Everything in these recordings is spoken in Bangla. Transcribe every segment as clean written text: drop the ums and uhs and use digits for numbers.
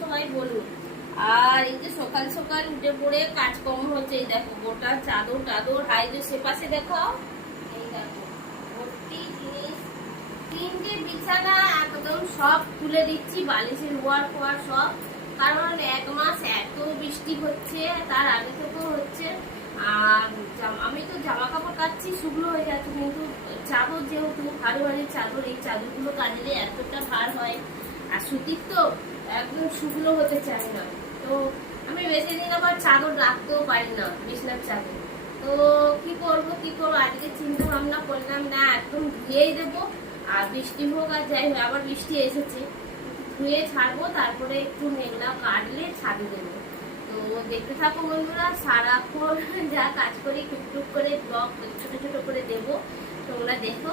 সবাই বলুন। আর এই যে সকাল সকাল উঠে পড়ে কাজকর্ম হচ্ছে, এই দেখো গোটা চাদর টাদর হাই যে সে পাশে দেখাও, এই দেখো ভর্তি জিনিস, তিনটে বিছানা একদম সব তুলে দিচ্ছি, বালিশের ওয়ার ফোয়ার সব, কারণ এক মাস এত বৃষ্টি হচ্ছে, তার আগে থেকেও হচ্ছে। আর আমি তো জামা কাপড় কাচ্ছি শুকনো হয়ে যাচ্ছে, কিন্তু চাদর যেহেতু ভারী ভারী চাদর, এই চাদরগুলো কাচলে এতটা ভার হয়, আর সুতির তো একদম শুকনো হতে চায় না, তো আমি বেশি দিন আবার চাদর রাখতেও পারি না, বিছনার চাদর। তো কি করবো আজকে চিন্তা ভাবনা করলাম না একদম ধুয়েই দেবো, আর বৃষ্টি হোক আর যাই হোক, আবার বৃষ্টি এসেছে, ধুয়ে ছাড়বো, তারপরে একটু মেঘলা কাটলে ছাদে দেবো। তো দেখতে থাকো বন্ধুরা, সারাক্ষণ যা কাজ করি টুকটুক করে ব্লগ ছোট ছোট করে দেবো, তোমরা দেখো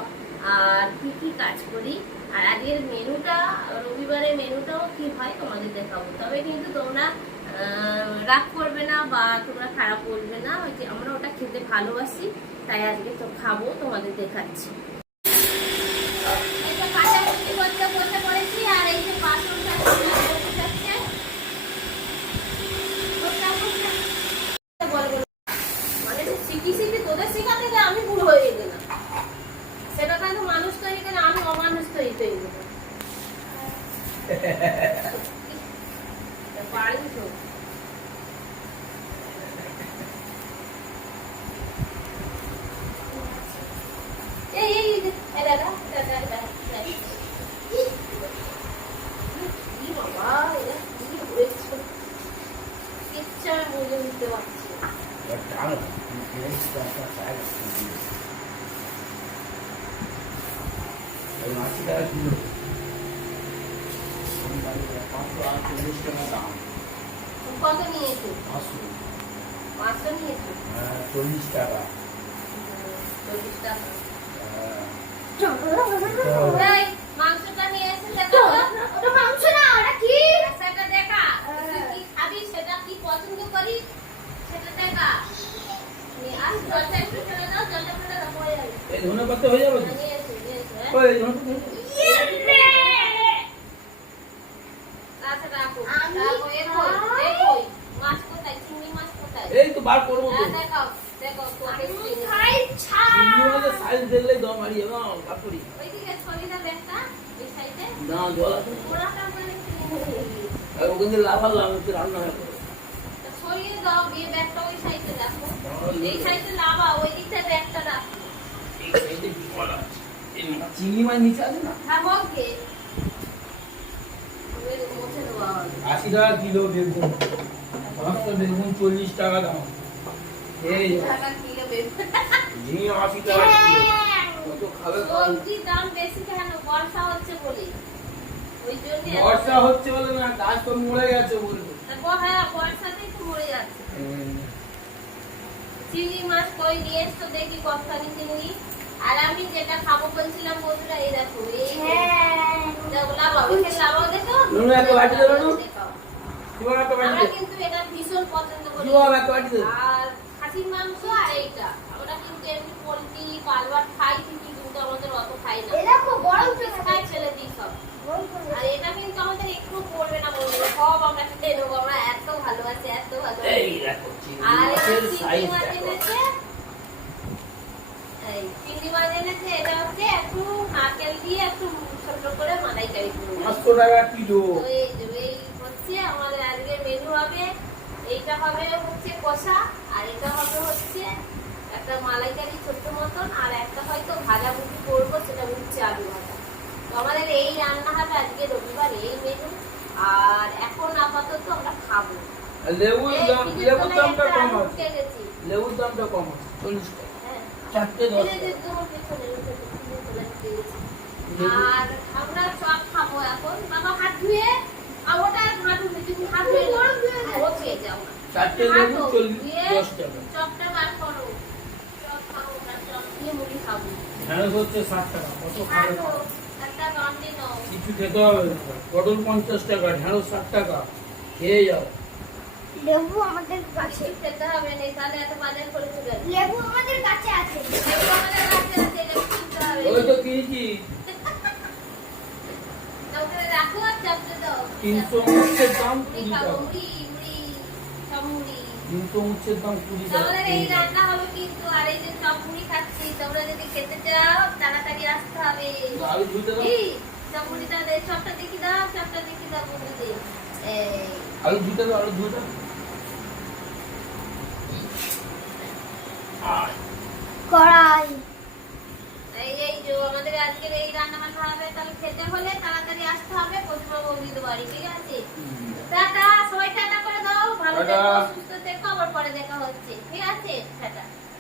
আর কি কি কাজ করি। আর আজকের মেনুটা, রবিবারের মেনুটাও কি হয় তোমাদের দেখাবো, তবে কিন্তু তোমরা রাগ করবে না বা তোমরা খারাপ বলবে না, ওই যে আমরা ওটা খেতে ভালোবাসি, তাই আজকে তো খাবো, তোমাদের দেখাচ্ছি। আর এই যে বাসনটা মানে শিখি তোদের শেখাতে যে আমি বুড়ো হয়ে গেলাম, সেটা কিন্তু মানুষ তৈরি করে, আমি অমানুষ তৈরি গেলাম পারি তো। কত নিয়েছো? 500 নিয়েছো? 40 টাকা। 40 টাকা। মাংসটা নিয়ে এসে দেখো। ওটা মাংস না, ওটা কি? সেটা দেখা। কি খাবি, সেটা কি পছন্দ করি সেটা দেখা। আর জলটা একটু ফেলে দাও, জলটা ফেলে দাও, পড়ে যাবে। এই ধনে পাতা হয়ে যাবে তো? নিয়ে এসো। ওই ধনে পাতা। আচ্ছা রাখো। রাখো এই মাছ কোথায়? চিংড়ি মাছ কোথায়? এই তো বার করব তো। দেখো তোকে খাই ছা। চিংড়ি মাছের সাইজ দেখলে দম হারিয়ে যাবে, কাপড়ি। ওইদিকে ছবিটা দেখা, এই সাইডে। না জল আছে। ওরাটা মানে আর ওখানে লাভালাম একটু রান্না হবে। তো ছড়িয়ে দাও, দিয়ে ব্যাগটা ওই সাইডে রাখো। এই সাইডে লাভা, ওই দিকটা ব্যাগটা রাখো। এই সাইডে কি বলা আছে? এই চিংড়ি মাছ নিচে আছে না? হ্যাঁ বলকে। ওই মোছে দেওয়া হবে। 80 টাকা কিলো বেগুন। 500 বেগুন 40 টাকা দাম। এই টাকা কিলো বেগুন। ঝিঙে 80 টাকা কিলো। কত খাবে? সবজির দাম বেশি কেন? বর্ষা হচ্ছে বলে। ওই জন্য বর্ষা হচ্ছে বলে না, গাছ তো মরে গেছে বলবো। হ্যাঁ বর্ষাতেই তো মরে যাচ্ছে। চিংড়ি মাছ কই নিয়ে এসছো দেখি, কতখানি চিংড়ি। আর আমি যেটা খাবো বলছিলাম বন্ধুরা, এই দেখো এই দেখো লাভাও, এখানে লাভাও দেখো। নুনু একটা বাটি দেবে না? জীবন একটা বাটি আমরা দে। কিন্তু এটা ভীষণ পছন্দ করি। জীবন একটা বাটি দে। আর খাসির মাংস আর এইটা আমরা কিন্তু এমনি পোলট্রি পালবার খাই ঠিকই, কিন্তু আমাদের অত খাই না। এটা খুব গরম খাই ছেলে দিই সব। আর এটা কিন্তু আমাদের একটু পড়বে না বন্ধুরা, সব আমরা খেয়ে নেবো, আমরা এত ভালোবাসি, এত ভালোবাসি। এই দেখো আর চিংড়ি মাছের চিংড়ি সাইজ মাছ দেখো। এনেছে, এই চিংড়ি মাছ এনেছে, এটা হচ্ছে একটু নারকেল দিয়ে একটু ছোট করে মালাইকারি করবো। 500 টাকা কিলো। তো এই হচ্ছে আমাদের আজকে মেনু হবে। এইটা হবে হচ্ছে কষা, আর এটা হবে হচ্ছে একটা মালাইকারি ছোট্ট মতন, আর একটা হয়তো ভাজা ভুজি করবো, সেটা হচ্ছে আলু ভাজা। তো আমাদের এই রান্না হবে আজকে রবিবার, এই মেনু। আর এখন আপাতত আমরা খাবো। লেবুর দামটা কম আছে। উঠে গেছি। লেবুর দামটা কম আছে, 40 টাকা। হ্যাঁ। চারটে 10 এই যে টাকা। তোমার পেছনে উঠে গেছি। আর আমরা চপ খাবো এখন। বাবা হাত ধুয়ে, আর ওটা হাত ধুয়ে, তুমি হাত ধুয়ে ও খেয়ে যাও। চারটে লেবু 10 টাকা। চপটা বার করো, চপ খাবো, চপ দিয়ে মুড়ি খাবো। ঢেঁড়স হচ্ছে 60 টাকা। কত খাবে? খাবো, একটা বান্ডি নাও। কিছু খেতে হবে না। পটল 50 টাকা, ঢেঁড়স 60 টাকা। খেয়ে যাও। লেবু আমাদের কাছে, কিছু খেতে হবে না, তাহলে এত বাজার করে চলে যাবে। লেবু আমাদের কাছে আছে। লেবু আমাদের কাছে আছে, লেবু কিনতে হবে। ওই তো কিনেছি। ওখানে রাখো আর চাপতে দাও 300 উচ্ছের দাম মুড়ি 20 খাবো টাকা। মুড়ি সব মুড়ি 300 উচ্ছের দাম 20 টাকা। আমাদের এই রান্না হবে কিন্তু আর এই যে সব মুড়ি খাচ্ছি তোমরা যদি খেতে চাও তাড়াতাড়ি আসতে হবে আলু ধুতে দাও। এই সব মুড়িটা দে সবটা দেখি দাও সবটা দেখি দাও বন্ধুদের এই আলু ধুতে দাও, আলু ধুতে দাও। কড়াই এই যে আমাদের আজকের এই রান্না বান্না হবে তাহলে খেতে হলে তাড়াতাড়ি আসতে হবে প্রতিমা বৌদিদের বাড়ি ঠিক আছে টাটা সবাই টাটা করে দাও ভালো টাটা। থেকো সুস্থ